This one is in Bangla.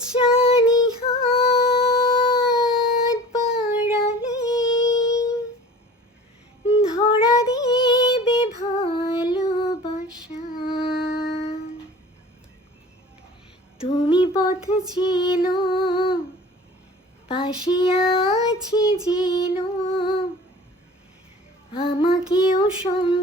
জানি হাত বাড়ালে ধরা দেবে ভালোবাসা। তুমি পথ চেনো, পাশে আছি যেন, আমাকেও সঙ্গে